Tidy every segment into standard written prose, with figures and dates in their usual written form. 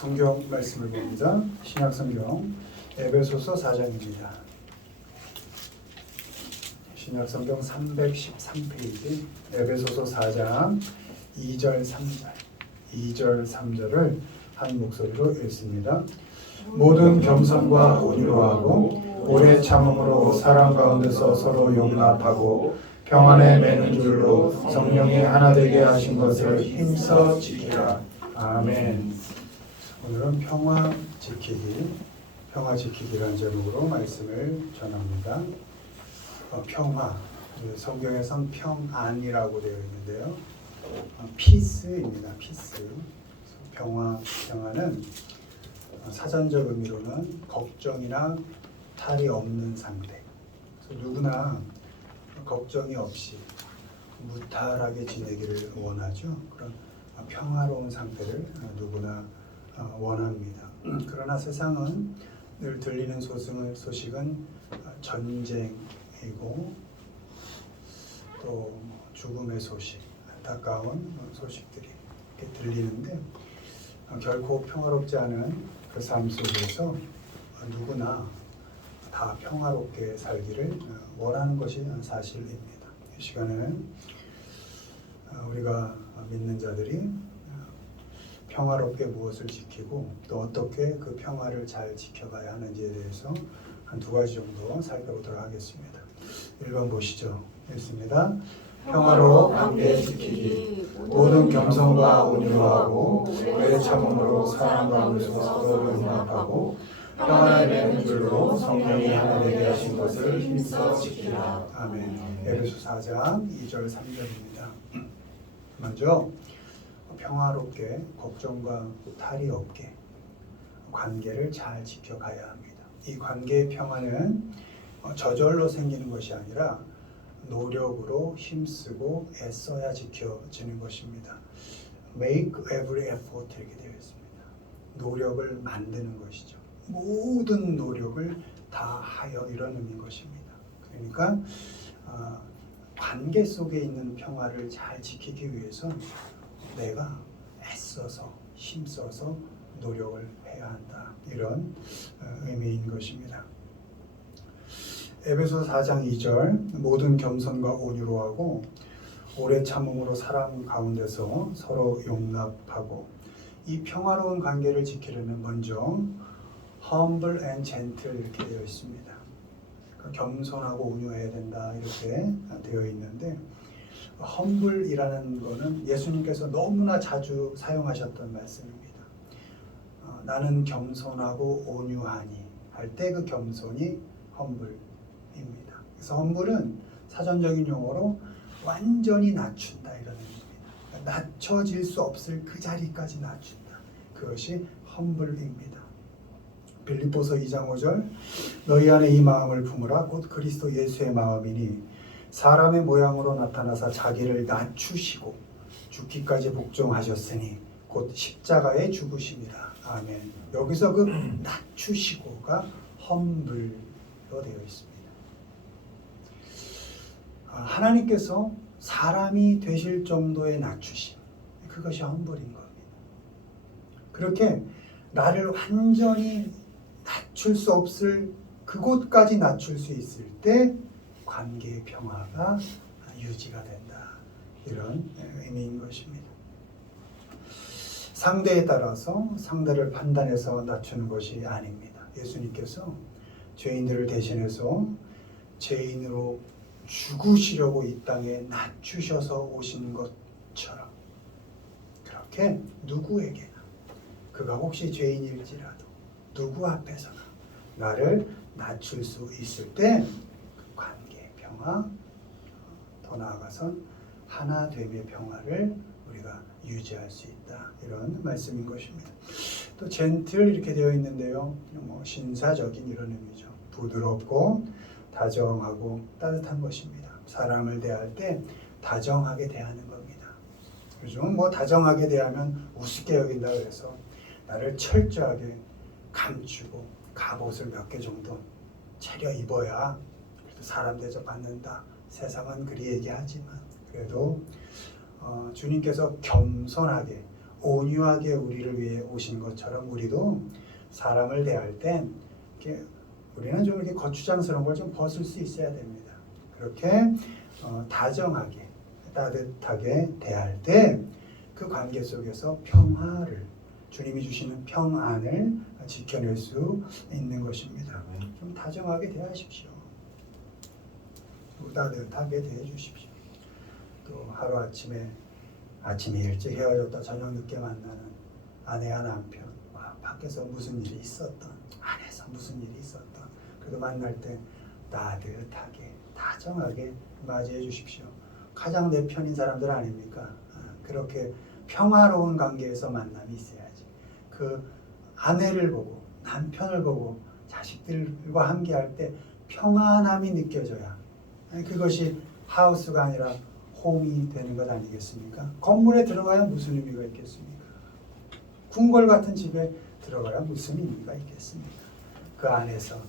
성경 말씀을 봅니다. 신약 성경 에베소서 4장입니다. 신약 성경 313페이지 에베소서 4장 2절 3절 2절 3절을 한 목소리로 읽습니다. 모든 겸손과 온유로 하고 오래 참음으로 사랑 가운데서 서로 용납하고 평안에 매는 줄로 성령이 하나 되게 하신 것을 힘써 지키라. 아멘. 오늘은 평화 지키기라는 제목으로 말씀을 전합니다. 평화, 성경에선 평안이라고 되어 있는데요. 피스입니다. 피스. 평화는 사전적 의미로는 걱정이나 탈이 없는 상태. 그래서 누구나 걱정이 없이 무탈하게 지내기를 원하죠. 그런 평화로운 상태를 누구나 원합니다. 그러나 세상은 늘 들리는 소식은 전쟁이고 또 죽음의 소식, 안타까운 소식들이 이렇게 들리는데 결코 평화롭지 않은 그 삶 속에서 누구나 다 평화롭게 살기를 원하는 것이 사실입니다. 이 시간에는 우리가 믿는 자들이 평화롭게 무엇을 지키고 또 어떻게 그 평화를 잘 지켜가야 하는지에 대해서 한 두 가지 정도 살펴보도록 하겠습니다. 1번 보시죠. 읽습니다. 평화로 함께 지키기 모든 겸손과 온유로 하고 오래 참음으로 사랑 가운데서 서로 용납하고 평안에 매는 줄로 성령이 하나 되게 하신 것을 힘써 지키라. 아멘. 에베소 4장 2절 3절입니다. 먼저 평화롭게 걱정과 탈이 없게 관계를 잘 지켜가야 합니다. 이 관계의 평화는 저절로 생기는 것이 아니라 노력으로 힘쓰고 애써야 지켜지는 것입니다. Make every effort 이렇게 되어 있습니다. 노력을 만드는 것이죠. 모든 노력을 다하여 이런 의미인 것입니다. 그러니까 관계 속에 있는 평화를 잘 지키기 위해서 내가 애써서 힘써서 노력을 해야 한다. 이런 의미인 것입니다. 에베소 4장 2절 모든 겸손과 온유로 하고 오래 참음으로 사랑 가운데서 서로 용납하고 이 평화로운 관계를 지키려면 먼저 humble and gentle 이렇게 되어 있습니다. 그러니까 겸손하고 온유해야 된다 이렇게 되어 있는데 humble이라는 거는 예수님께서 너무나 자주 사용하셨던 말씀입니다. 나는 겸손하고 온유하니 할 때 그 겸손이 humble입니다. 그래서 humble은 사전적인 용어로 완전히 낮춘다 이런 의미입니다. 낮춰질 수 없을 그 자리까지 낮춘다. 그것이 humble입니다. 빌립보서 2장 5절 너희 안에 이 마음을 품으라 곧 그리스도 예수의 마음이니 사람의 모양으로 나타나사 자기를 낮추시고 죽기까지 복종하셨으니 곧 십자가에 죽으심이라. 아멘. 여기서 그 낮추시고가 humble로 되어 있습니다. 하나님께서 사람이 되실 정도의 낮추심, 그것이 humble인 겁니다. 그렇게 나를 완전히 낮출 수 없을 그곳까지 낮출 수 있을 때 관계의 평화가 유지가 된다. 이런 의미인 것입니다. 상대에 따라서 상대를 판단해서 낮추는 것이 아닙니다. 예수님께서 죄인들을 대신해서 죄인으로 죽으시려고 이 땅에 낮추셔서 오신 것처럼 그렇게 누구에게나 그가 혹시 죄인일지라도 누구 앞에서나 나를 낮출 수 있을 때 관계의 평화, 더 나아가선 하나됨의 평화를 우리가 유지할 수 있다. 이런 말씀인 것입니다. 또 젠틀 이렇게 되어 있는데요. 신사적인 이런 의미죠. 부드럽고 다정하고 따뜻한 것입니다. 사람을 대할 때 다정하게 대하는 겁니다. 요즘 다정하게 대하면 우습게 여긴다 그래서 나를 철저하게 감추고 갑옷을 몇 개 정도 차려 입어야 그래도 사람 대접받는다. 세상은 그리 얘기하지만 그래도 주님께서 겸손하게 온유하게 우리를 위해 오신 것처럼 우리도 사람을 대할 땐 이렇게 우리는 좀 이렇게 거추장스러운 걸 좀 벗을 수 있어야 됩니다. 그렇게 다정하게 따뜻하게 대할 때 그 관계 속에서 평화를 주님이 주시는 평안을 지켜낼 수 있는 것입니다. 좀 다정하게 대하십시오. 따뜻하게 대해 주십시오. 또 하루 아침에 일찍 헤어졌다 저녁 늦게 만나는 아내와 남편, 밖에서 무슨 일이 있었던, 안에서 무슨 일이 있었던, 그래도 만날 때 따뜻하게 다정하게 맞이해 주십시오. 가장 내 편인 사람들 아닙니까? 그렇게 평화로운 관계에서 만남이 있어야지. 그 아내를 보고 남편을 보고 자식들과 함께할 때 평안함이 느껴져야 그것이 하우스가 아니라 홈이 되는 것 아니겠습니까? 건물에 들어가야 무슨 의미가 있겠습니까? 궁궐 같은 집에 들어가야 무슨 의미가 있겠습니까? 그 안에서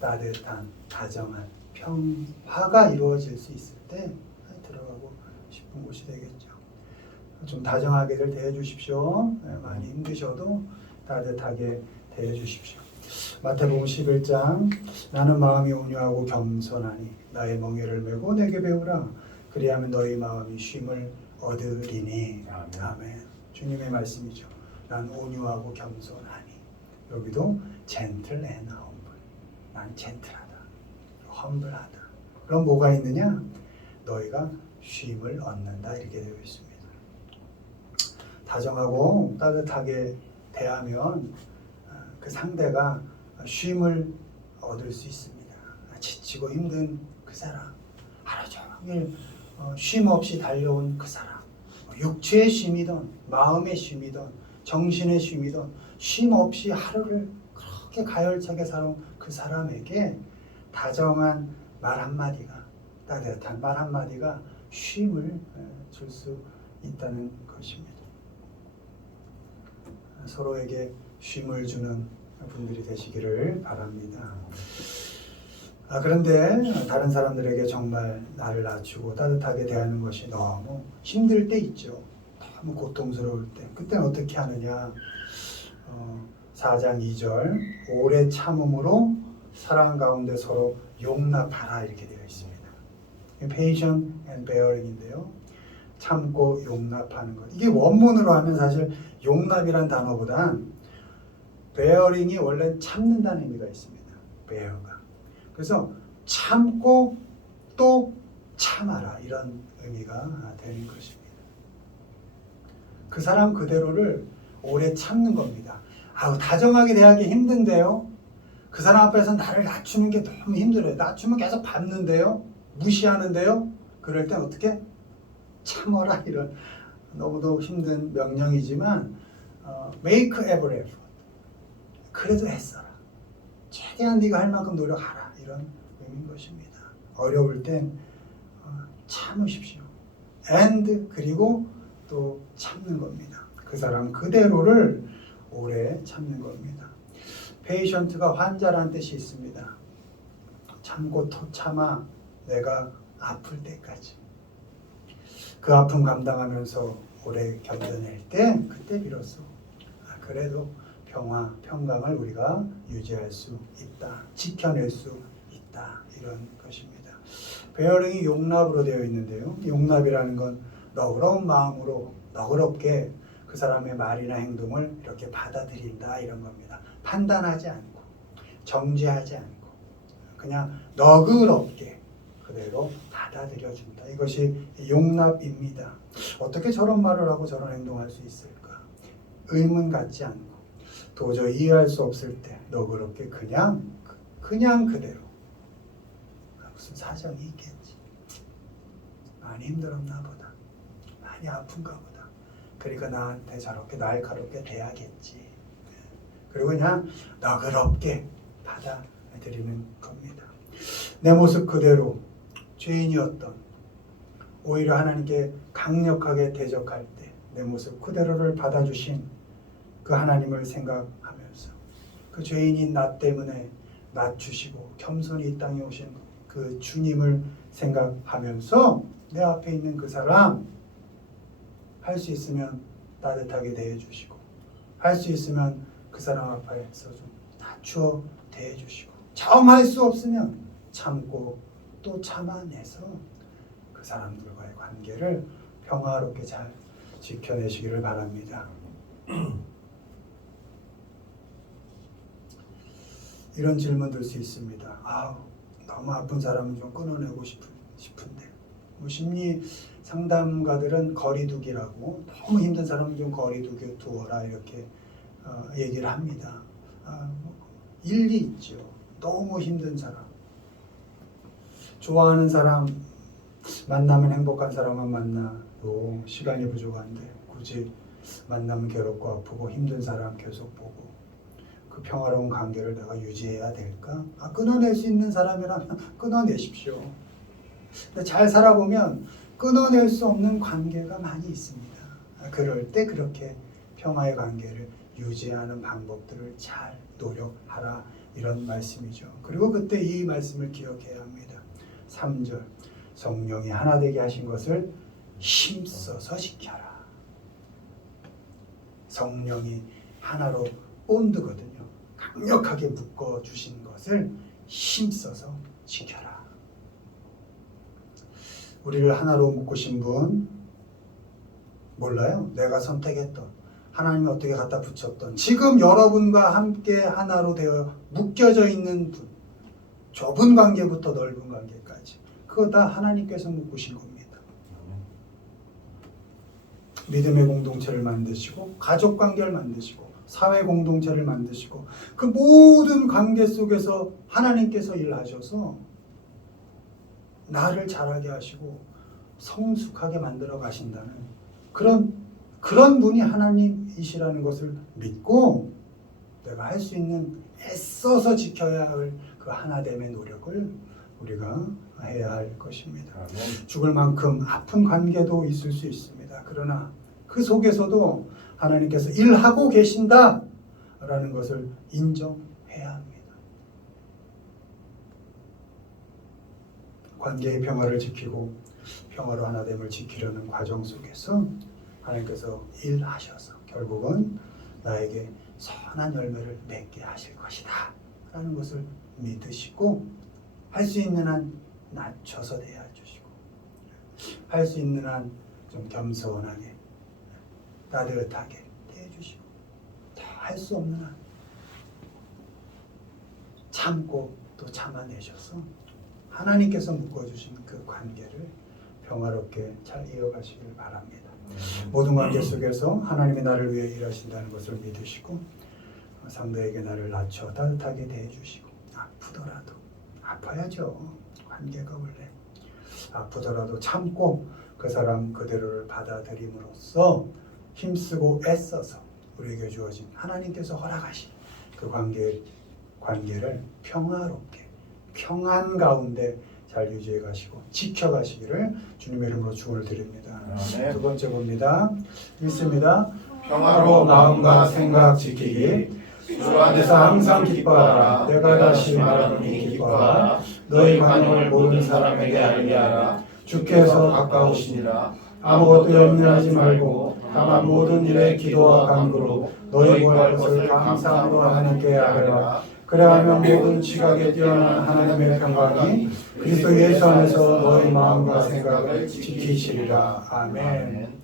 따뜻한 다정한 평화가 이루어질 수 있을 때 들어가고 싶은 곳이 되겠죠. 좀 다정하게들 대해 주십시오. 많이 힘드셔도 따뜻하게 대해 주십시오. 마태복음 11장 나는 마음이 온유하고 겸손하니 나의 멍에를 메고 내게 배우라. 그리하면 너희 마음이 쉼을 얻으리니. 아멘. 주님의 말씀이죠. 난 온유하고 겸손하니. 여기도 gentle and humble. 난 젠틀하다. 험블하다. 그럼 뭐가 있느냐? 너희가 쉼을 얻는다. 이렇게 되어 있습니다. 다정하고 따뜻하게 대하면 그 상대가 쉼을 얻을 수 있습니다. 지치고 힘든 그 사람, 하루 종일 쉼 없이 달려온 그 사람, 육체의 쉼이든 마음의 쉼이든 정신의 쉼이든 쉼 없이 하루를 그렇게 가열차게 살아온 그 사람에게 다정한 말 한마디가, 따뜻한 말 한마디가 쉼을 줄 수 있다는 것입니다. 서로에게 쉼을 주는 분들이 되시기를 바랍니다. 그런데 다른 사람들에게 정말 나를 낮추고 따뜻하게 대하는 것이 너무 힘들 때 있죠. 너무 고통스러울 때. 그때는 어떻게 하느냐. 4장 2절 오래 참음으로 사랑 가운데 서로 용납하라 이렇게 되어 있습니다. Patience and bearing인데요. 참고 용납하는 것. 이게 원문으로 하면 사실 용납이란 단어보단 bearing이 원래 참는다는 의미가 있습니다. bear가. 그래서 참고 또 참아라 이런 의미가 되는 것입니다. 그 사람 그대로를 오래 참는 겁니다. 다정하게 대하기 힘든데요. 그 사람 앞에서 나를 낮추는 게 너무 힘들어요. 낮추면 계속 밟는데요. 무시하는데요. 그럴 땐 어떻게? 참어라 이런 너무도 힘든 명령이지만 make every effort. 그래도 애써라. 최대한 네가 할 만큼 노력하라. 이런 의미인 것입니다. 어려울 땐 참으십시오. and 그리고 또 참는 겁니다. 그 사람 그대로를 오래 참는 겁니다. patient가 환자라는 뜻이 있습니다. 참고 또 참아 내가 아플 때까지. 그 아픔 감당하면서 오래 견뎌낼 때 그때 비로소 그래도 평화, 평강을 우리가 유지할 수 있다. 지켜낼 수 있다. 이런 것입니다. 베어링이 용납으로 되어 있는데요. 용납이라는 건 너그러운 마음으로 너그럽게 그 사람의 말이나 행동을 이렇게 받아들인다 이런 겁니다. 판단하지 않고 정죄하지 않고 그냥 너그럽게 그대로 받아들여준다. 이것이 용납입니다. 어떻게 저런 말을 하고 저런 행동할 수 있을까? 의문 갖지 않고 도저히 이해할 수 없을 때 너그럽게 그냥 그대로 무슨 사정이 있겠지. 많이 힘들었나 보다. 많이 아픈가 보다. 그러니까 나한테 저렇게 날카롭게 대하겠지. 그리고 그냥 너그럽게 받아들이는 겁니다. 내 모습 그대로 죄인이었던 오히려 하나님께 강력하게 대적할 때 내 모습 그대로를 받아주신 그 하나님을 생각하면서 그 죄인인 나 때문에 낮추시고 겸손히 이 땅에 오신 그 주님을 생각하면서 내 앞에 있는 그 사람 할 수 있으면 따뜻하게 대해주시고, 할 수 있으면 그 사람 앞에서 좀 낮추어 대해주시고, 참할 수 없으면 참고 또 참아내서 그 사람들과의 관계를 평화롭게 잘 지켜내시기를 바랍니다. 이런 질문 들 수 있습니다. 너무 아픈 사람은 좀 끊어내고 싶은데, 심리 상담가들은 거리두기라고, 너무 힘든 사람은 좀 거리두기 두어라 이렇게 얘기를 합니다. 일리 있죠. 너무 힘든 사람, 좋아하는 사람 만나면 행복한 사람만 만나도 시간이 부족한데, 굳이 만나면 괴롭고 아프고 힘든 사람 계속 보고 그 평화로운 관계를 내가 유지해야 될까? 끊어낼 수 있는 사람이라면 끊어내십시오. 근데 잘 살아보면 끊어낼 수 없는 관계가 많이 있습니다. 그럴 때 그렇게 평화의 관계를 유지하는 방법들을 잘 노력하라, 이런 말씀이죠. 그리고 그때 이 말씀을 기억해야 합니다. 3절, 성령이 하나 되게 하신 것을 힘써서 지켜라. 성령이 하나로 본드거든요. 강력하게 묶어주신 것을 힘써서 지켜라. 우리를 하나로 묶으신 분 몰라요? 내가 선택했던, 하나님이 어떻게 갖다 붙였던, 지금 여러분과 함께 하나로 되어 묶여져 있는 분, 좁은 관계부터 넓은 관계까지, 그거 다 하나님께서 묶으신 겁니다. 믿음의 공동체를 만드시고, 가족 관계를 만드시고, 사회 공동체를 만드시고, 그 모든 관계 속에서 하나님께서 일하셔서 나를 자라게 하시고 성숙하게 만들어 가신다는 그런 분이 하나님이시라는 것을 믿고, 내가 할 수 있는 애써서 지켜야 할 그 하나됨의 노력을 우리가 해야 할 것입니다. 죽을 만큼 아픈 관계도 있을 수 있습니다. 그러나 그 속에서도 하나님께서 일하고 계신다라는 것을 인정해야 합니다. 관계의 평화를 지키고 평화로 하나됨을 지키려는 과정 속에서 하나님께서 일하셔서 결국은 나에게 선한 열매를 맺게 하실 것이다 라는 것을 믿으시고, 할 수 있는 한 낮춰서 대해주시고, 할 수 있는 한 좀 겸손하게 따뜻하게 대해주시고, 다 할 수 없는 한 참고 또 참아내셔서 하나님께서 묶어주신 그 관계를 평화롭게 잘 이어가시길 바랍니다. 모든 관계 속에서 하나님이 나를 위해 일하신다는 것을 믿으시고, 상대에게 나를 낮춰 따뜻하게 대해주시고, 아프더라도, 아파야죠. 관계가 원래 아프더라도 참고 그 사람 그대로를 받아들임으로써 힘쓰고 애써서 우리에게 주어진 하나님께서 허락하신 그 관계를 평화롭게 평안 가운데 잘 유지해 가시고 지켜 가시기를 주님의 이름으로 축원을 드립니다. 두 번째 봅니다. 읽습니다. 평화로 마음과 생각 지키기. 주 안에서 항상 기뻐하라. 내가 다시 말하노니 기뻐하라. 너희 관용을 모든 사람에게 알게 하라. 주께서 가까우시니라. 아무것도 염려하지 말고 다만 모든 일에 기도와 간구로 너희 구할 것을 감사함으로 하나님께 아뢰라. 그래야면 모든 지각에 뛰어난 하나님의 평강이 그리스도 예수 안에서 너희 마음과 생각을 지키시리라. 아멘.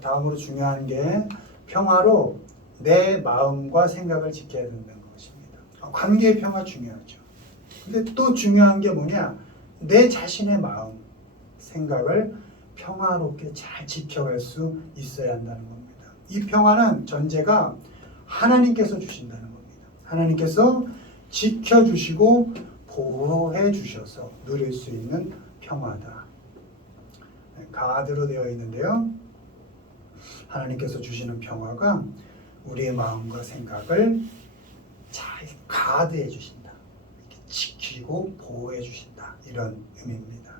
다음으로 중요한 게 평화로 내 마음과 생각을 지켜야 된다는 것입니다. 관계의 평화 중요하죠. 근데 또 중요한 게 뭐냐? 내 자신의 마음, 생각을 평화롭게 잘 지켜갈 수 있어야 한다는 겁니다. 이 평화는 전제가 하나님께서 주신다는 겁니다. 하나님께서 지켜주시고 보호해 주셔서 누릴 수 있는 평화다. 가드로 되어 있는데요. 하나님께서 주시는 평화가 우리의 마음과 생각을 잘 가드해 주신다. 이렇게 지키고 보호해 주신다. 이런 의미입니다.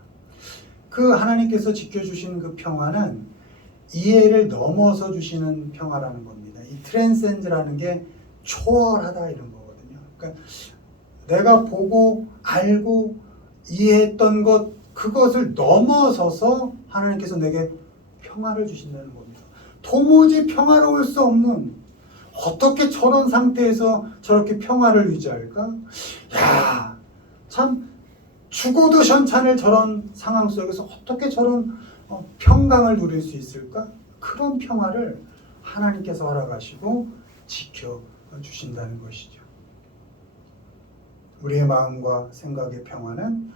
그 하나님께서 지켜주시는 그 평화는 이해를 넘어서 주시는 평화라는 겁니다. 이 트랜센드라는 게 초월하다 이런 거거든요. 그러니까 내가 보고 알고 이해했던 그것을 넘어서서 하나님께서 내게 평화를 주신다는 겁니다. 도무지 평화로울 수 없는, 어떻게 저런 상태에서 저렇게 평화를 유지할까? 야, 참 죽어도 현찮을 저런 상황 속에서 어떻게 저런 평강을 누릴 수 있을까? 그런 평화를 하나님께서 허락하시고 지켜주신다는 것이죠. 우리의 마음과 생각의 평화는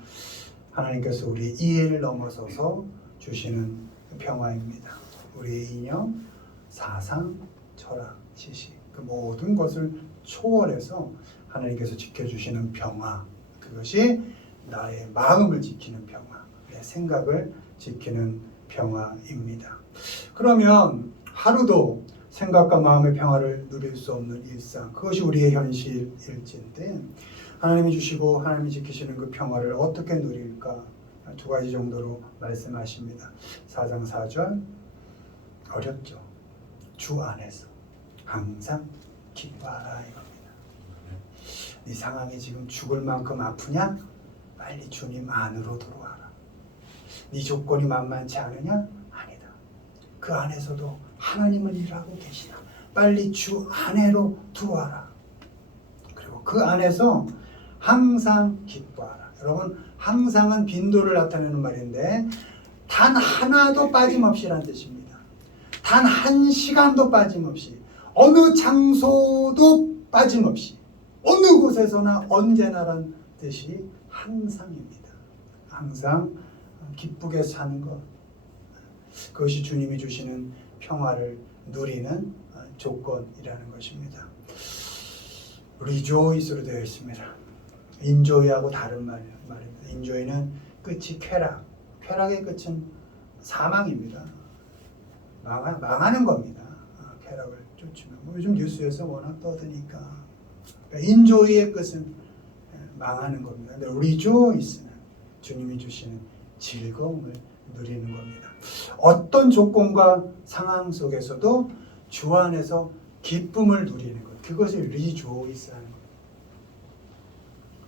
하나님께서 우리의 이해를 넘어서서 주시는 평화입니다. 우리의 이념, 사상, 철학, 지식, 그 모든 것을 초월해서 하나님께서 지켜주시는 평화, 그것이 나의 마음을 지키는 평화, 내 생각을 지키는 평화입니다. 그러면 하루도 생각과 마음의 평화를 누릴 수 없는 일상, 그것이 우리의 현실일진데 하나님이 주시고 하나님이 지키시는 그 평화를 어떻게 누릴까? 두 가지 정도로 말씀하십니다. 4장 4절, 어렵죠. 주 안에서 항상 기뻐하라 이겁니다. 네 상황이 지금 죽을 만큼 아프냐? 빨리 주님 안으로 들어와라. 네 조건이 만만치 않으냐? 아니다. 그 안에서도 하나님은 일하고 계시다. 빨리 주 안으로 들어와라. 그리고 그 안에서 항상 기뻐하라. 여러분, 항상은 빈도를 나타내는 말인데 단 하나도 빠짐없이란 뜻입니다. 단 한 시간도 빠짐없이, 어느 장소도 빠짐없이, 어느 곳에서나 언제나란 뜻이 항상입니다. 항상 기쁘게 사는 것, 그것이 주님이 주시는 평화를 누리는 조건이라는 것입니다. rejoice로 되어 있습니다. enjoy하고 다른 말입니다. enjoy는 끝이 쾌락, 쾌락의 끝은 사망입니다. 망하는 겁니다. 쾌락을 쫓으면. 요즘 뉴스에서 워낙 떠드니까. enjoy의 끝은 망하는 겁니다. 근데 rejoice는 주님이 주시는 즐거움을 누리는 겁니다. 어떤 조건과 상황 속에서도 주 안에서 기쁨을 누리는 것, 그것이 rejoice라는 겁니다.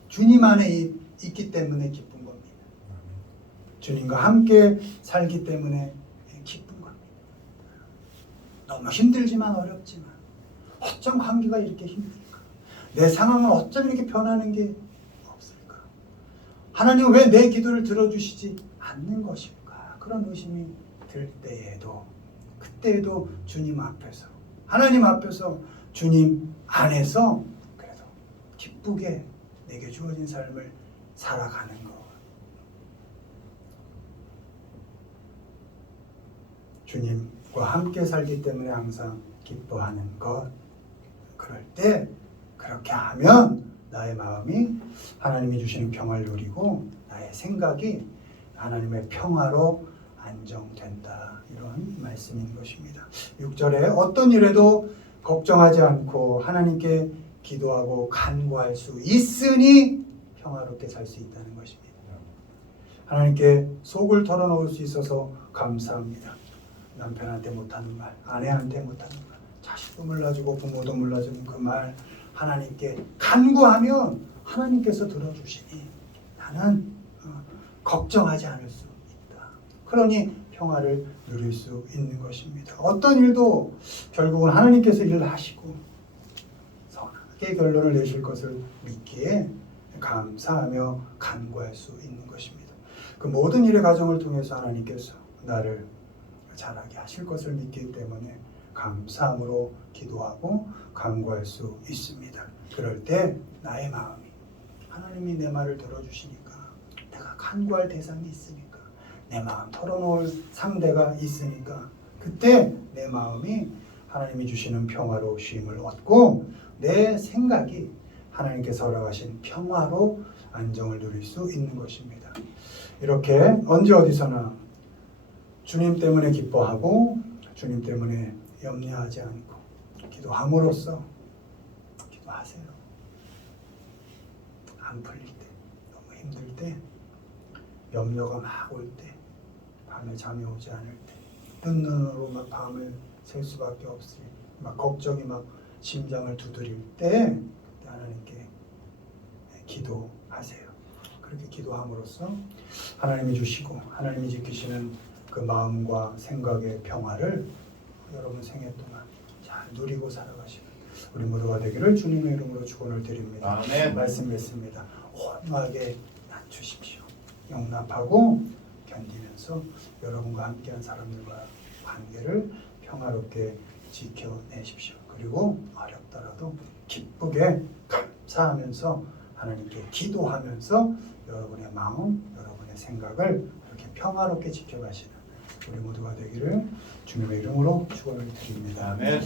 주님 안에 있기 때문에 기쁜 겁니다. 주님과 함께 살기 때문에 기쁜 겁니다. 너무 힘들지만 어렵지만 어쩜 관계가 이렇게 힘들까? 내 상황은 어쩜 이렇게 변하는 게 없을까? 하나님 왜 내 기도를 들어주시지 않는 것일까? 그런 의심이 들 때에도, 그때에도 주님 앞에서, 하나님 앞에서, 주님 안에서 그래도 기쁘게 내게 주어진 삶을 살아가는 것. 주님과 함께 살기 때문에 항상 기뻐하는 것. 그럴 때 그렇게 하면 나의 마음이 하나님이 주시는 평화를 누리고 나의 생각이 하나님의 평화로 안정된다. 이런 말씀인 것입니다. 6절에 어떤 일에도 걱정하지 않고 하나님께 기도하고 간구할 수 있으니 평화롭게 살 수 있다는 것입니다. 하나님께 속을 털어놓을 수 있어서 감사합니다. 남편한테 못하는 말, 아내한테 못하는 말, 자식도 몰라주고 부모도 몰라주는 그 말 하나님께 간구하면 하나님께서 들어주시니 나는 걱정하지 않을 수 있다. 그러니 평화를 누릴 수 있는 것입니다. 어떤 일도 결국은 하나님께서 일을 하시고 선하게 결론을 내실 것을 믿기에 감사하며 간구할 수 있는 것입니다. 그 모든 일의 과정을 통해서 하나님께서 나를 잘하게 하실 것을 믿기 때문에 감사함으로 기도하고 간구할 수 있습니다. 그럴 때 나의 마음이 하나님이 내 말을 들어주시니까, 내가 간구할 대상이 있으니까, 내 마음 털어놓을 상대가 있으니까 그때 내 마음이 하나님이 주시는 평화로 쉼을 얻고 내 생각이 하나님께서 허락하신 평화로 안정을 누릴 수 있는 것입니다. 이렇게 언제 어디서나 주님 때문에 기뻐하고 주님 때문에 염려하지 않고 기도함으로써, 기도하세요. 안 풀릴 때, 너무 힘들 때, 염려가 막 올 때, 밤에 잠이 오지 않을 때, 뜬 눈으로 막 밤을 샐 수밖에 없을, 막 걱정이 막 심장을 두드릴 때 하나님께 기도하세요. 그렇게 기도함으로써 하나님이 주시고 하나님이 지키시는 그 마음과 생각의 평화를 여러분 생애 동안 잘 누리고 살아가시는 우리 모두가 되기를 주님의 이름으로 축원을 드립니다. 아멘. 말씀 맺습니다. 온유하게 낮추십시오. 용납하고 견디면서 여러분과 함께한 사람들과 관계를 평화롭게 지켜내십시오. 그리고 어렵더라도 기쁘게 감사하면서 하나님께 기도하면서 여러분의 마음, 여러분의 생각을 이렇게 평화롭게 지켜가시는 우리 모두가 되기를 주님의 이름으로 축원을 드립니다. 아멘.